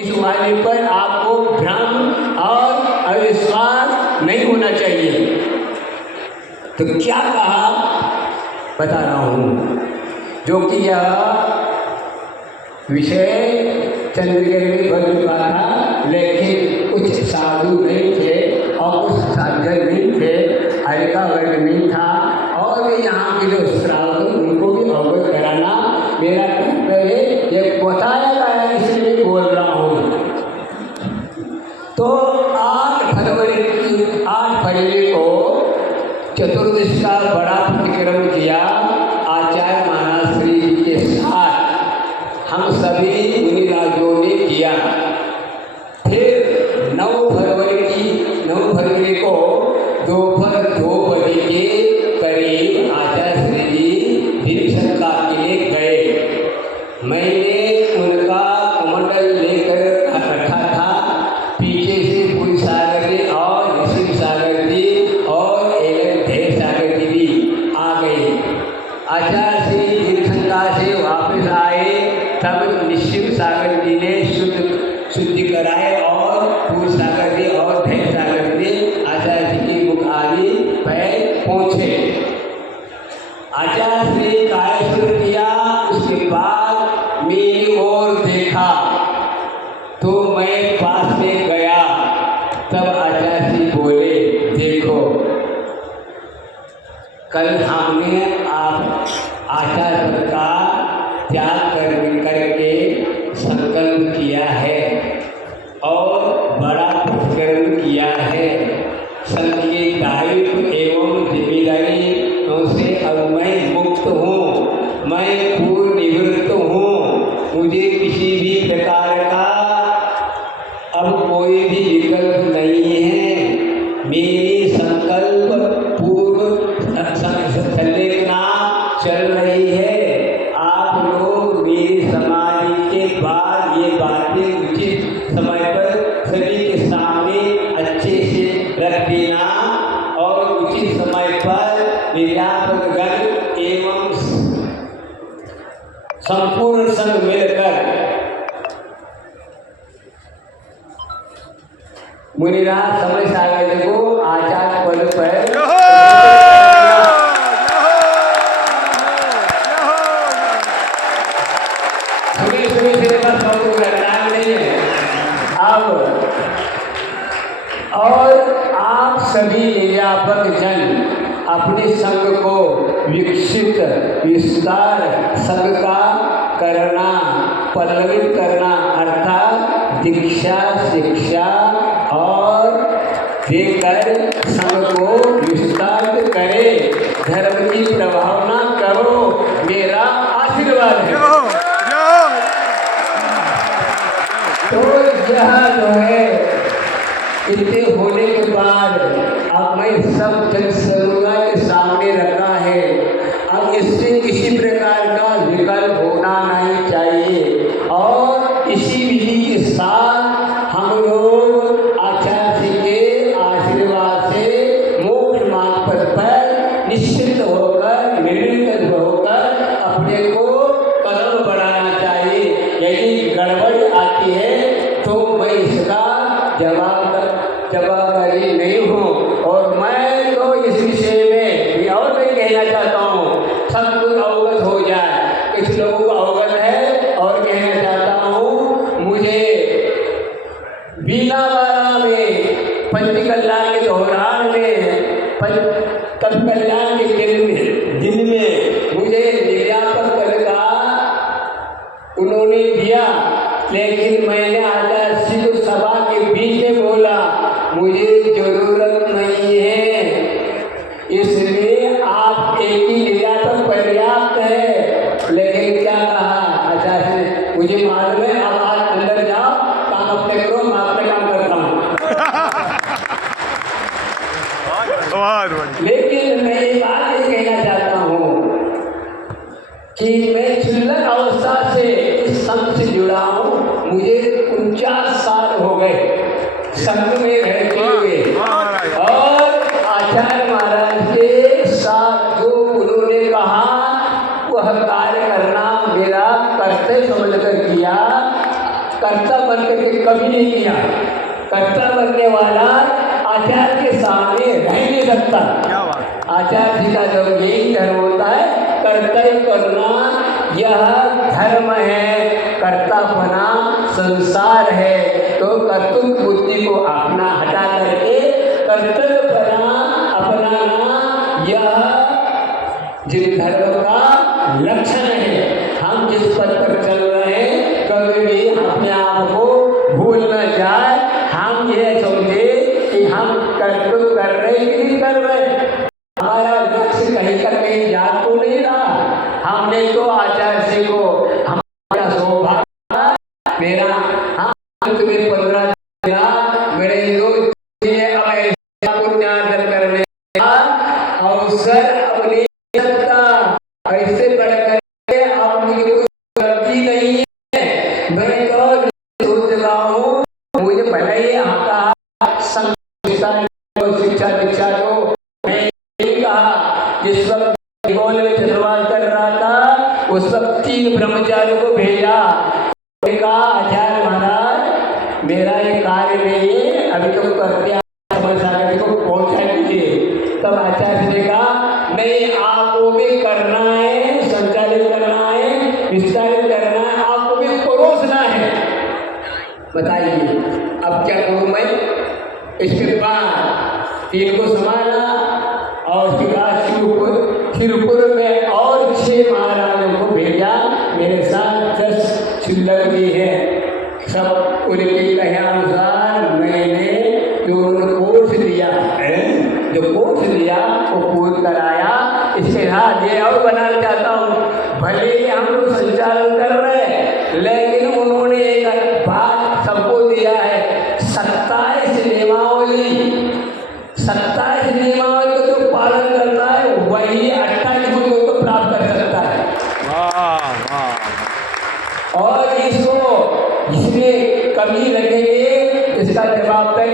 इस वाले पर आपको भ्रम और अविश्वास नहीं होना चाहिए। तो क्या कहा बता रहा हूँ, जो कि यह विषय चंद्रगिरी में बन चुका था, लेकिन कुछ साधु नहीं थे और कुछ साधक नहीं थे, हल्का वर्ग नहीं था, और यहाँ के जो श्रावक उनको भी अवगत कराना मेरा कर्तव्य है। ये बताया गया इसलिए बोल रहा हूँ। तो 8 फरवरी को चतुर्दश का बड़ा प्रतिक्रम किया आचार्य महाराज श्री जी के साथ हम सभी मुनिराजों ने किया। फिर 9 फरवरी को दोपहर 2 बजे के करीब आचार्य श्री जी दीक्षांता के लिए गए। मैंने उनका कमंडल लेकर रखा था। पीछे से पूरी सागर जी और ऋषि सागर जी और एक ढेर सागर जी भी आ गए। आचार्य श्री दीक्षांता से वापस आए तब निश्चित सागर जी ने शुद्धि कराए और पूरी सागर जी और ढेर सागर जी आचार्य जी की मुखारी पर पहुँचे। आचार्य श्री कार्य शुरू किया। उसके बाद मेरी ओर देखा तो मैं पास में गया। तब आचार्य जी बोले, देखो कल हमने आप आचार्य पद का त्याग करके संकल्प किया है और बड़ा प्रतिक्रम किया है। संघ के दायित्व एवं जिम्मेदारी से अब मैं मुक्त हूँ, मैं पूर्ण निवृत्त हूँ। मुझे किसी भी प्रकार का अब कोई भी विकल्प नहीं है। मेरी संकल्प पूर्व संलेखना चल रही है। आप लोग मेरी समाधि के बाद ये बातें उचित समय पर सभी के सामने अच्छे से रख देना और उचित समय पर निर्यातगण एवं संपूर्ण संघ मिलकर मुनिराज समय सागर जी को आचार्य पद पर और आप सभी निर्यापक जन अपने संघ को विकसित विस्तार संघ का करना, पल्लवित करना, अर्थात दीक्षा शिक्षा और देकर संघ को विस्तार करे, धर्म की प्रभावना करो, मेरा आशीर्वाद है। तो यह जो है इतने होने के बाद अब मैं सब जन समुदाय के सामने रखा है। अब इससे किसी प्रकार का विकल्प होना नहीं चाहिए और इसी विधि के साथ हम लोग आचार्य जी के आशीर्वाद से मोक्ष मार्ग पर निश्चित होकर निर्विकल्प होकर अपने को कदम बढ़ाना चाहिए। यदि गड़बड़ आती है तो मैं इसका जवाबदारी नहीं हूँ। और मैं तो इस विषय में और मैं कहना चाहता हूँ, सब कुछ अवगत हो जाए। कुछ लोगों को अवगत है और कहना चाहता हूँ, मुझे बीनावाड़ा में पंचकल्याण के दौरान में कल्याण के दिन में मुझे निर्यापक पद का उन्होंने दिया, लेकिन मैंने आचार्य जी को सभा के बीच में बोला, मुझे जरूरत नहीं है, इसलिए आप एक ही निर्यापक पर्याप्त है। लेकिन क्या कहा आचार्य ने, मुझे मालूम है, अब आज अंदर जाओ, काम अपने करो, मैं अपने काम करता हूँ। लेकिन मैं ये बात ये कहना चाहता हूँ कि मैं क्षुल्लक अवस्था से इस संघ से जुड़ा हूँ। मुझे 49 साल हो गए संघ में रहते हुए, और आचार्य महाराज के साथ जो उन्होंने कहा वह कार्य करना मेरा कर्तव्य समझकर किया। कर्ता बनकर के कभी नहीं किया। कर्ता बनने वाला आचार्य के सामने रह नहीं सकता। आचार्य जी का जो यही धर्म होता है, कर्तव्य करना यह धर्म है, कर्तापना संसार है। तो कर्तव्य बुद्धि को अपना हटा करके कर्तव्यपना अपनाना यह जिन धर्म का लक्षण है। हम जिस पद पर चल रहे हैं कभी भी अपने आप को भूल न जाए। हम ये समझे कि हम कर्तव्य कर रहे कि नहीं कर रहे, हमारा लक्ष्य कहीं का कहीं जा तो नहीं रहा। हमने तो आचार्य जी को हमारा सौभाग्य मेरा हम में 15 मेरे लोग पुण्यार्जन करने का अवसर अपने ऐसे बढ़ करके अब मुझे कोई गलती नहीं है। मैं तो सोच रहा हूँ मुझे भले ही आता शिक्षा दीक्षा जो मैं कहा, जिस वक्त में चंद्रवास कर रहा था उस वक्त 3 ब्रह्मचारियों को भेजा। आचार्य महाराज मेरा ये कार्य नहीं है, अभी तो करते सागर को पहुंचा दीजिए। तब आचार्य ने कहा नहीं, आपको भी करना है, संचालित करना है, विस्तारित करना है, आपको भी परोसना है। बताइए अब क्या करूं मैं। इसके बाद 3 को संभाला और उसके बाद शिवपुर में और 6 महाराजों को भेजा। मेरे साथ 10 चिल्लर भी है। सब उनके कहे अनुसार मैंने जो कोर्स दिया है, जो कोर्स दिया वो पूर्ण कराया। इसके साथ ये और बनाना चाहता हूँ, भले ही हम लोग संचालन कर रहे हैं लेकिन उन्होंने एक बात सबको दिया है, 27 नियमावली। 27 नियमावली को जो पालन करता है वही 28 गुणों को प्राप्त कर सकता है। और इसको इसमें कमी लगेगी इसका जवाब